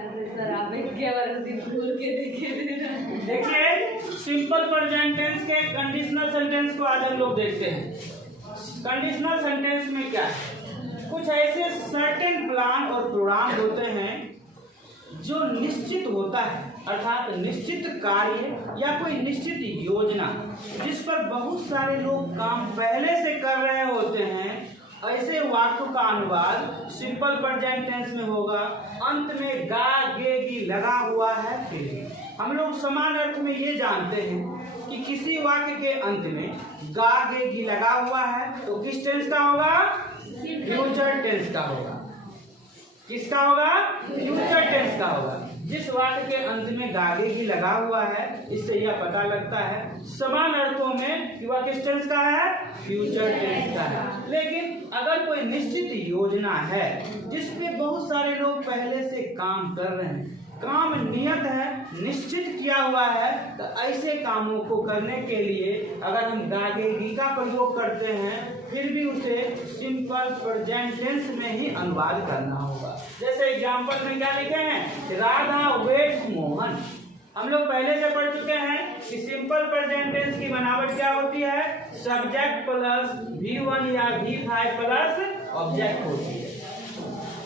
Sir आपने क्या भूल के देखिए, सिंपल प्रेजेंट टेंस के कंडीशनल सेंटेंस को आज हम लोग देखते हैं। कंडीशनल सेंटेंस में क्या है? कुछ ऐसे सर्टेन प्लान और प्रोग्राम होते हैं जो निश्चित होता है, अर्थात निश्चित कार्य या कोई निश्चित योजना जिस पर बहुत सारे लोग काम पहले से कर रहे होते हैं। ऐसे वाक्यों का अनुवाद सिंपल प्रेजेंट टेंस में होगा। अंत में गा गे गी लगा हुआ है। फिर हम लोग समान अर्थ में ये जानते हैं कि किसी वाक्य के अंत में गा गे गी लगा हुआ है तो किस टेंस का होगा? फ्यूचर टेंस का होगा। किसका होगा? फ्यूचर टेंस का होगा। जिस वाक्य के अंत में गागे की लगा हुआ है, इससे यह पता लगता है समान अर्थों में कि वह किस टेंस का है? फ्यूचर टेंस का है। लेकिन अगर कोई निश्चित योजना है जिसपे बहुत सारे लोग पहले से काम कर रहे हैं, काम नियत है, निश्चित किया हुआ है, तो ऐसे कामों को करने के लिए अगर हम गागेगी का प्रयोग करते हैं फिर भी उसे सिंपल प्रेजेंट टेंस में ही अनुवाद करना होगा। जैसे एग्जांपल में क्या लिखे हैं? राधा वेट्स मोहन। हम लोग पहले से पढ़ चुके हैं कि सिंपल प्रेजेंट टेंस की बनावट क्या होती है? सब्जेक्ट प्लस V1 या V5 प्लस ऑब्जेक्ट होती है।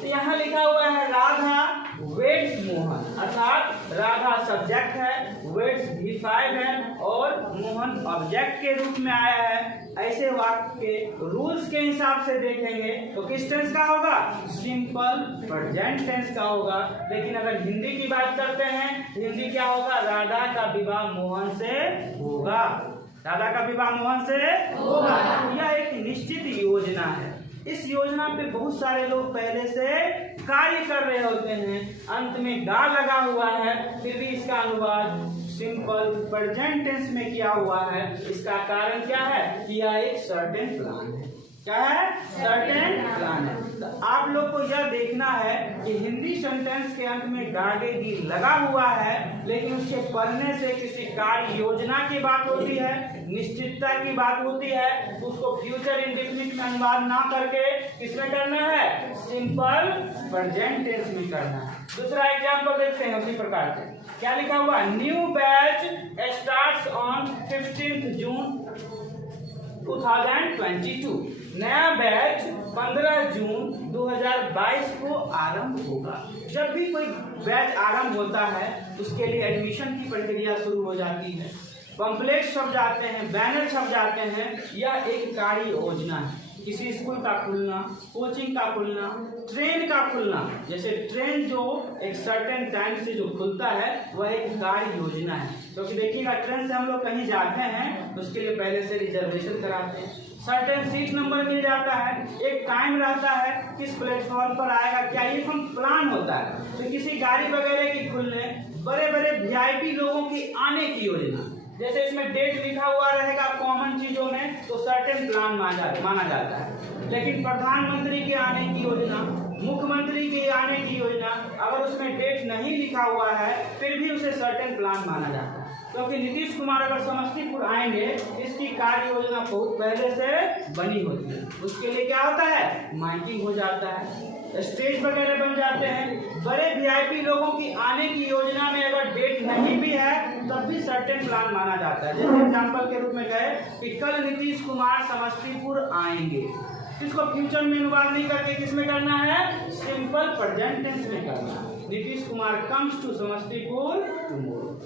तो यहाँ लिखा हुआ है राधा वेट्स मोहन, अर्थात राधा सब्जेक्ट है, वेट्स V5 है और मोहन ऑब्जेक्ट के रूप में आया है। ऐसे वाक्य के रूल्स के हिसाब से देखेंगे तो किस टेंस का होगा? सिंपल प्रेजेंट टेंस का होगा। लेकिन अगर हिंदी की बात करते हैं, हिंदी क्या होगा? राधा का विवाह मोहन से होगा। राधा का विवाह मोहन से होगा। यह एक निश्चित योजना है। इस योजना पे बहुत सारे लोग पहले से कार्य कर रहे होते हैं। अंत में गा लगा हुआ है, फिर भी इसका अनुवाद सिंपल प्रेजेंट टेंस में किया हुआ है। इसका कारण क्या है? कि यह एक सर्टेन प्लान है। क्या है? सर्टेन प्लान है। तो आप लोग को यह देखना है कि हिंदी सेंटेंस के अंत में गागेगी लगा हुआ है, लेकिन उसके पढ़ने से किसी कार्य योजना की बात होती है, निश्चितता की बात होती है, उसको फ्यूचर इंडेफिनिट में अनुवाद ना करके किसमें करना है? सिंपल प्रेजेंट टेंस में करना है। दूसरा एग्जांपल देखते हैं उसी प्रकार से। क्या लिखा हुआ? न्यू बैच स्टार्ट्स ऑन 15 जून 2022। नया बैच 15 जून 2022 को आरंभ होगा। जब भी कोई बैच आरंभ होता है उसके लिए एडमिशन की प्रक्रिया शुरू हो जाती है, पंपलेट छप जाते हैं, बैनर छप जाते हैं। यह एक कार्य योजना है। किसी स्कूल का खुलना, कोचिंग का खुलना, ट्रेन का खुलना। जैसे ट्रेन जो एक सर्टेन टाइम से जो खुलता है वह एक कार्य योजना है। क्योंकि देखिएगा, ट्रेन से हम लोग कहीं जाते हैं तो उसके लिए पहले से रिजर्वेशन कराते हैं, सर्टेन सीट नंबर मिल जाता है, एक टाइम रहता है, किस प्लेटफॉर्म पर आएगा, क्या ये हम प्लान होता है। तो किसी गाड़ी वगैरह की खुलने, बड़े बड़े VIP लोगों की आने की योजना, जैसे इसमें डेट लिखा हुआ रहेगा कॉमन चीजों में तो सर्टेन प्लान माना जाता है। लेकिन प्रधानमंत्री के आने की योजना, मुख्यमंत्री के आने की योजना, अगर उसमें डेट नहीं लिखा हुआ है फिर भी उसे सर्टेन प्लान माना जाता है। क्योंकि नीतीश कुमार अगर समस्तीपुर आएंगे, इसकी कार्य योजना बहुत पहले से बनी होती है। उसके लिए क्या होता है? माइकिंग हो जाता है, स्टेज वगैरह बन जाते हैं। बड़े VIP लोगों की आने की योजना में अगर डेट नहीं भी है तब भी सर्टेन प्लान माना जाता है। जैसे एग्जांपल के रूप में कहे कि कल नीतीश कुमार समस्तीपुर आएंगे, इसको फ्यूचर में अनुवाद नहीं करके किसमें करना है? सिंपल प्रेजेंट टेंस में करना है। Nitish Kumar comes to Samastipur tomorrow.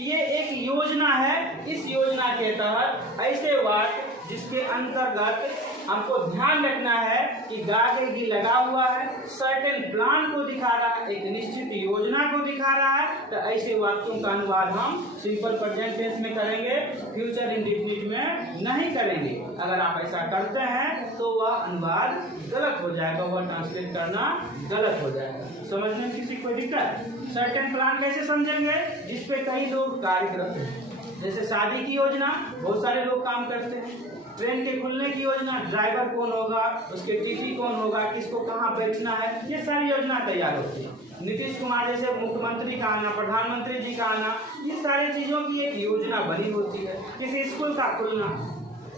ये एक योजना है। इस योजना के तहत ऐसे वाक्य जिसके अंतर्गत हमको ध्यान रखना है कि गागेगी लगा हुआ है, सर्टेन प्लान को दिखा रहा है, एक निश्चित योजना को दिखा रहा है, तो ऐसे वाक्यों का अनुवाद हम सिंपल प्रेजेंट टेंस में करेंगे, फ्यूचर इंडेफिनिट में नहीं करेंगे। अगर आप ऐसा करते हैं तो वह अनुवाद गलत हो जाएगा, वह ट्रांसलेट करना गलत हो जाएगा। समझने में किसी कोई दिक्कत? सर्टेन प्लान कैसे समझेंगे? जिसपे कई लोग कार्य करते हैं। जैसे शादी की योजना, बहुत सारे लोग काम करते हैं। ट्रेन के खुलने की योजना, ड्राइवर कौन होगा, उसके TT कौन होगा, किसको कहाँ बैठना है, ये सारी योजना तैयार होती है। नीतीश कुमार जैसे मुख्यमंत्री का आना, प्रधानमंत्री जी का आना, ये सारी चीजों की एक योजना बनी होती है। किसी स्कूल का खुलना,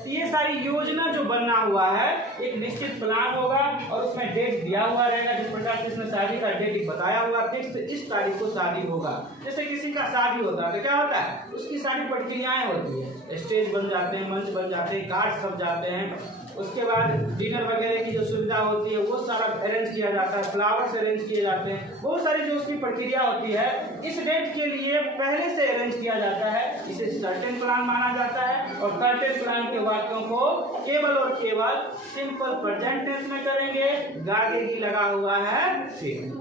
ये सारी योजना जो बनना हुआ है, एक निश्चित प्लान होगा और उसमें डेट दिया हुआ रहेगा। जिस प्रकार से इसमें शादी का डेट बताया हुआ फिक्स, इस तारीख को शादी होगा। जैसे किसी का शादी होता है तो क्या होता है, उसकी सारी प्रक्रियाएं होती है, स्टेज बन जाते हैं, मंच बन जाते हैं, कार्ड सब जाते हैं, उसके बाद डिनर वगैरह की जो सुविधा होती है वो सारा अरेंज किया जाता है, फ्लावर्स अरेंज किए जाते हैं, बहुत सारी जो उसकी प्रक्रिया होती है इस डेट के लिए पहले से अरेंज किया जाता है। इसे सर्टेन प्लान माना जाता है। और सर्टेन प्लान के वाक्यों को केवल और केवल सिंपल प्रेजेंट टेंस में करेंगे। गागे की लगा हुआ है, ठीक,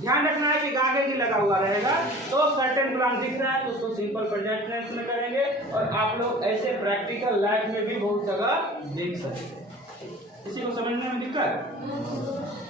ध्यान रखना है कि गागे की लगा हुआ रहेगा। तो सर्टेन प्लान दिख रहा है तो उसको सिंपल प्रेजेंट टेंस में करेंगे। और आप लोग ऐसे प्रैक्टिकल लाइफ में भी बहुत जगह देख सकते हैं। किसी को समझने में दिक्कत?